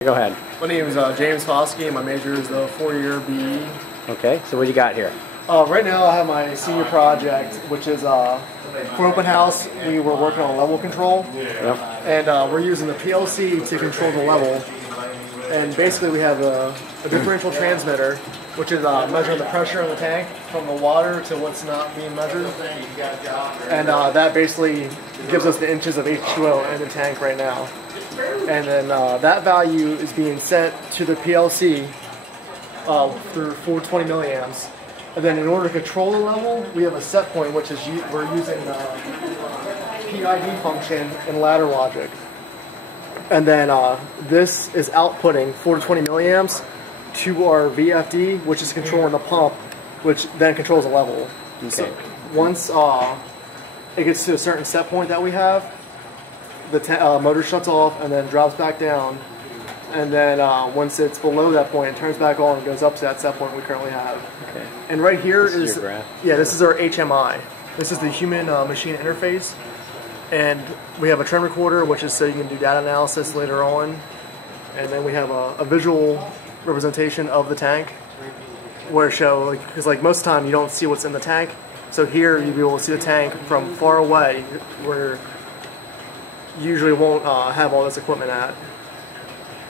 Go ahead. My name is James Foskey, and my major is the 4-year BE. Okay, so what do you got here? Right now I have my senior project, which is for open house. We were working on level control, and we're using the PLC to control the level. And basically we have a differential transmitter, which is measuring the pressure in the tank from the water to what's not being measured. And that basically gives us the inches of H2O in the tank right now. And then that value is being set to the PLC through 420 milliamps. And then in order to control the level, we have a set point, which is we're using the PID function in ladder logic. And then this is outputting 420 milliamps to our VFD, which is controlling the pump, which then controls the level. Okay. So once it gets to a certain set point that we have, the motor shuts off and then drops back down. And then once it's below that point, it turns back on and goes up to that set point we currently have. Okay. And right here is your graph. Yeah, this is our HMI. This is the human machine interface. And we have a trend recorder, which is so you can do data analysis later on. And then we have a visual representation of the tank, where show, because like most of the time you don't see what's in the tank. So here you'll be able to see the tank from far away, where you usually won't have all this equipment at.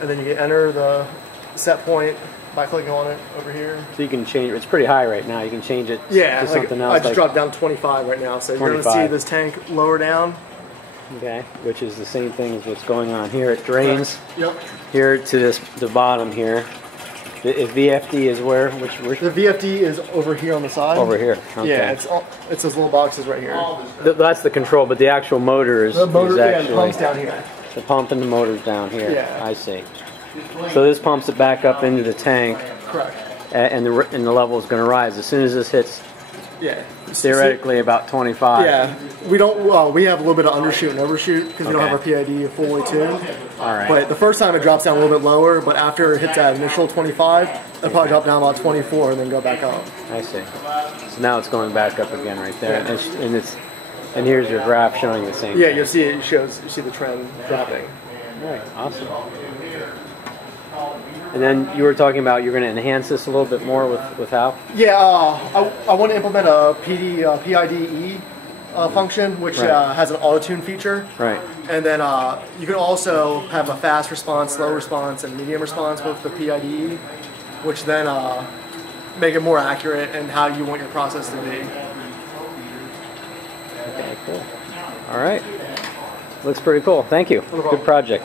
And then you can enter the set point by clicking on it over here. So you can change it. It's pretty high right now. You can change it to something else. I just dropped down to 25 right now, so you're going to see this tank lower down. Okay, which is the same thing as what's going on here. It drains Yep. here to the bottom here. The VFD is where? The VFD is over here on the side. Over here. Okay. Yeah, it's those little boxes right here. That's the control, but the actual motor is the actually, the pump's down here. The pump and the motor's down here. Yeah. I see. So this pumps it back up into the tank. Correct. And the level is going to rise as soon as this hits. Yeah. Theoretically about 25. Yeah. We don't. We have a little bit of undershoot and overshoot because we don't have our PID fully tuned. All right. But the first time it drops down a little bit lower, but after it hits that initial 25, it'll probably drop down about 24 and then go back up. I see. So now it's going back up again right there, yeah. And here's your graph showing the same. Yeah, thing. you'll see it shows. You see the trend dropping. Right. Awesome. And then you were talking about you're going to enhance this a little bit more with how? Yeah, I want to implement a PIDE function, which has an auto-tune feature. Right. And then you can also have a fast response, slow response, and medium response with the PIDE, which then make it more accurate and how you want your process to be. Okay, cool. All right. Looks pretty cool. Thank you. Good project.